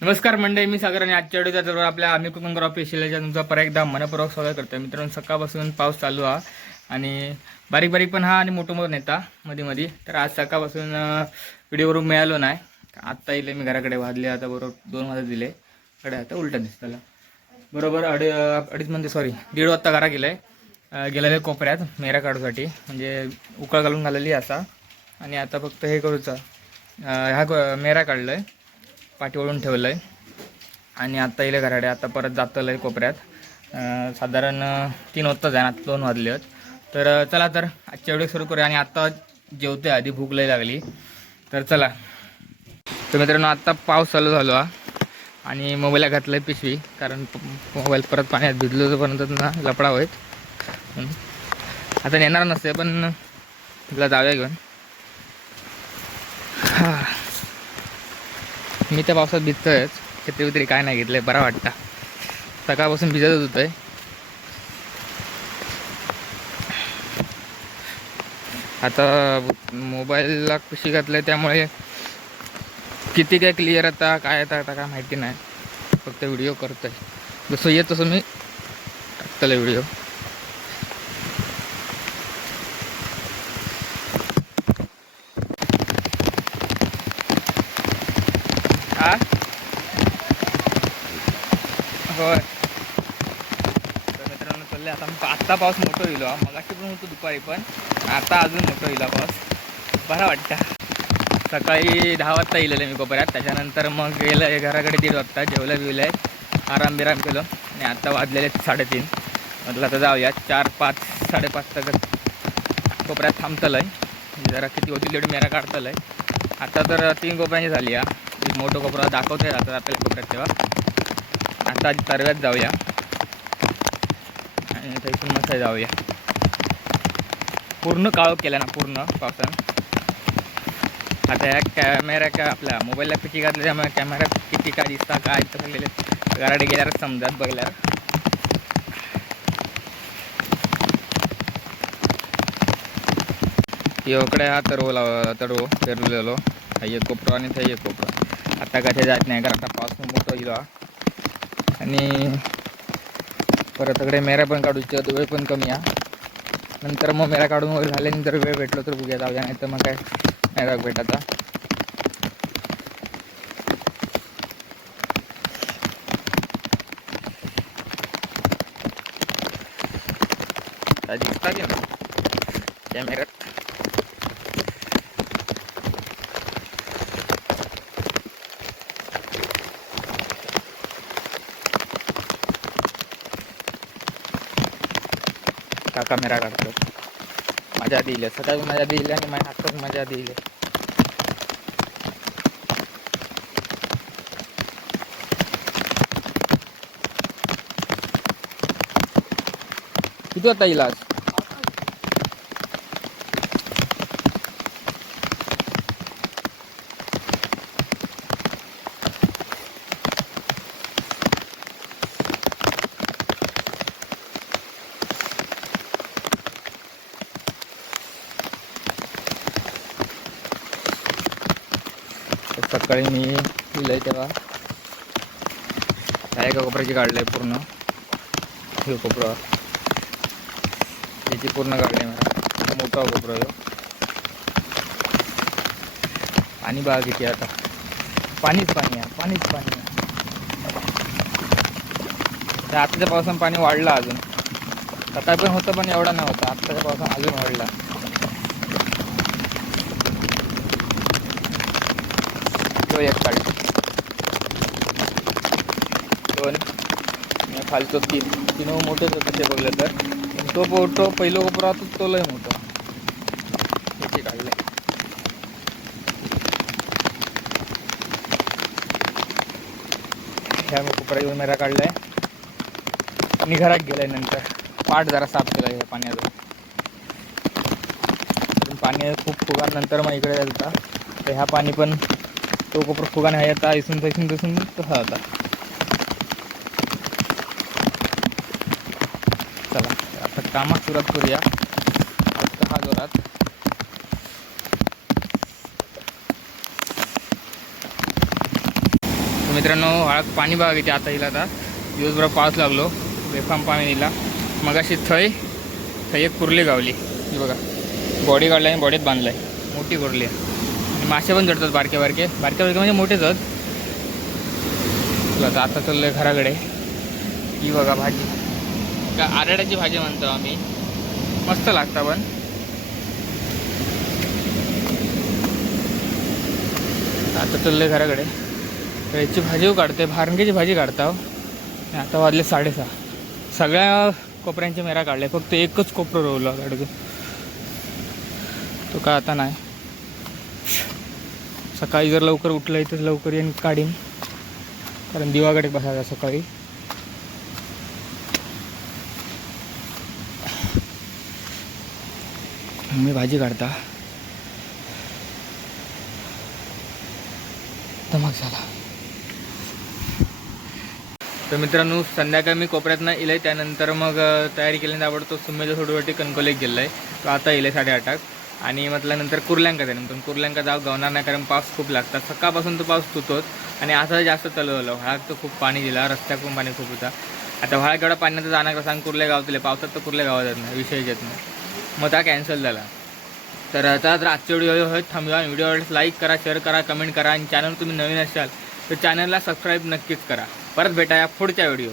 नमस्कार मंडळी, मी सागर आणि आजच्या व्हिडिओच्या आपल्या आम्ही कुकिंग ऑफिशियलच्या तुमचा परत एकदा मनपूर्वक स्वागत करतोय. मित्रांनो, सकाळपासून पाऊस चालू हा आणि बारीक बारीक पण हा आणि मोठं मोठं नेता मध्ये मध्ये. तर आज सकाळपासून व्हिडिओवरून मिळालो नाही. आत्ता येईल मी घराकडे वाजले आता बरोबर 2 वाजता दिले कडे. आता उलटा दिसताला बरोबर अडीच म्हणजे 1:30 वाजता घरा गेलाय. गेलेले कोपऱ्यात मेरा काढूसाठी म्हणजे उकळ घालून घालली असा. आणि आता फक्त हे करूचा ह्या मेरा काढलाय, पाठी वळून ठेवलं आहे आणि आत्ता येईल घराडे. आता परत जातलं आहे कोपऱ्यात. साधारण 3 वाजता जाणार, 2 वाजले आहेत. तर चला तर आजच्या व्हिडिओ सुरू करूया. आणि आत्ता जेवते, आधी भूक लई लागली. तर चला. तर मित्रांनो, आत्ता पाऊस चालू झालो हा आणि मोबाईलला घातलं आहे पिशवी, कारण मोबाईल परत पाण्यात भिजलो तोपर्यंत ना लपडा होईल. आता नेणार नसते पण तुला जाऊया घेऊन. मी त्या पावसात भिजतोयच, छत्री बित्री काय नाही घेतलंय, बरा वाटतं. सकाळपासून भिजतच होतंय. आता मोबाईलला पिशवी घातलंय त्यामुळे किती काय क्लिअर आता काय येतं आता काय माहिती नाही. फक्त व्हिडिओ करतोय, जसं येत तसं मी टाकतलं व्हिडिओ. होय. तर मित्रांनो चालले आता. आत्ता पाऊस मोठं होईल, मगाशी पण होतो दुपारी, पण आता अजून मोठं होईल पाऊस. बरा वाटतं. सकाळी 10 वाजता येईल मी कोपऱ्यात. त्याच्यानंतर मग गेलं घराकडे 1:30 वाजता. जेवलं बिवलं आहे, आराम बिराम केलं आणि आता वाजलेले 3:30. म्हटलं आता जाऊया 4, 5, 5:30 तक कोपऱ्यात थांबतलं आहे. जरा किती होतील तेवढी मेरा काढतलं आहे. आता तर 3 कोपऱ्यांची झाली आहे. एक मोठं कोपरा दाखवतोय आता आपल्याला कोपऱ्यात तेव्हा. आता आधी तरव्यात जाऊया आणि इथून मस्त जाऊया. पूर्ण काळोख केला ना पूर्ण पावसानं. आता या कॅमेरा काय आपल्या मोबाईलला पिटी घातलं त्यामुळे कॅमेरा किती काय दिसता काय सगळे घराडे गेल्यावर समजत बघल्यावर. इकडे हा तडवो पेरलेलो हा एक कोपरा आणि था एक कोपरा. आता कशा जात नाही कारण आता पाऊस मोठं गेला आणि परत इकडे मेरा पण काढूचे वेळ पण कमी आहे. नंतर मग मेरा काढून वगैरे झाल्यानंतर वेळ भेटलो तर बघूया जाऊया, नाही तर मग काय नाही भेटायचा. दिसता की ना कॅमेऱ्यात. काका मेरा काढतो, मजा दिली सकाळी, मजा दिली आणि माझ्या हातात मजा दिली. किती वाजता येईल आज? सकाळी मी दिलंय तेव्हा ह्या एका कोपऱ्याची काढलंय पूर्ण. हे कोपरा याची पूर्ण काढले मला, मोठा कोपरा ह्यो. पाणी बघा किती आता, पाणीच पाणी आहे, पाणीच पाणी आहे. त्या आताच्या पावसानं पाणी वाढलं अजून. सकाळी पण होतं पण एवढा नाही होता, आत्ताच्या पावसानं अजून वाढला. तो एक काढला, 2 खालचो 3 मोठेच होते ते बघलं तर. तो पहिलं कोपरा तो लय मोठा त्याची काढलाय. ह्या कोपरा येऊन मेरा काढलाय आणि घरात गेलाय. नंतर पाठ जरा साफ केला ह्या पाण्याचा. पाणी खूप फुगानंतर मग इकडे जायचा. तर ह्या पाणी पण तो कोपरा फुगाने आहे आता इसून तसून तसा होता. चला आता कामात सुरुवात करूया. हा जोरात मित्रांनो हळद पाणी बघा किती आता येईल. आता दिवसभर पाऊस लागलो बेफाम पाणी दिला. मग अशी थंय एक कुर्ली गावली ही बघा. बॉडी काढला आणि बॉडीत बांधलाय मोठी कुर्ली आहे. आणि मासे पण चढतात बारके बारके म्हणजे मोठेच आहेत. तुला आता चाललंय घराकडे. ही बघा भाजी का आराड्याची भाजी म्हणतो आम्ही. मस्त लागतं पण. आता चाललंय घराकडे तर याची भाजी काढते. भारंगीची भाजी काढता. आता वाजले 6:30. सगळ्या कोपऱ्यांचे मेरा काढले. फक्त एकच कोपरं रोवलं गाडगं तो का आता नाही. सकाळी जर लवकर उठलं इथंच लवकर येऊन काढीन कारण दिवाकडे बसायचा सकाळी. मी भाजी काढता धमाक झाला. तर मित्रांनो संध्याकाळी मी कोपऱ्यातनं येईल आहे. त्यानंतर मग तयारी केल्यानंतर आवडतो सुमेच्या थोडीवरती कणकोलेक गेलं आहे. तो आता येईल आहे 8:30. आणि म्हटल्यानंतर कुर्ल्यांका त्यानंतर कुर्ल्यांका जाऊ गावणार नाही कारण पाऊस खूप लागतात. सकाळपासून तो पाऊस तुटतोच आणि आता जास्त चालवलं. व्हाळात तर खूप पाणी दिला. रस्त्यात पण पाणी खूप होता. आता व्हाळा केवढा पाण्याचं जाणार सांग. कुर्ले गावतले पावसात तर कुर्ले गावात येत नाही विषय येत नाही. मग त्या कॅन्सल झाला. तर आता जर आजचे व्हिडिओ होत थांबवा. व्हिडिओ लाईक करा शेअर करा कमेंट करा. आणि चॅनल तुम्ही नवीन असाल तर चॅनलला सबस्क्राईब नक्कीच करा. परत भेटा या पुढच्या व्हिडिओ.